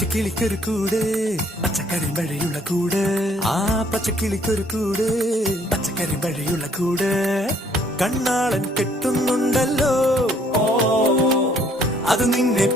പച്ചക്കിളിക്കൊരു കൂട് പച്ചക്കറി മഴയുള്ള കൂട് ആ പച്ചക്കിളിക്കൊരു കൂട് പച്ചക്കറി മഴയുള്ള കൂട് കണ്ണാളൻ കെട്ടുന്നുണ്ടല്ലോ അത് നിന്നെ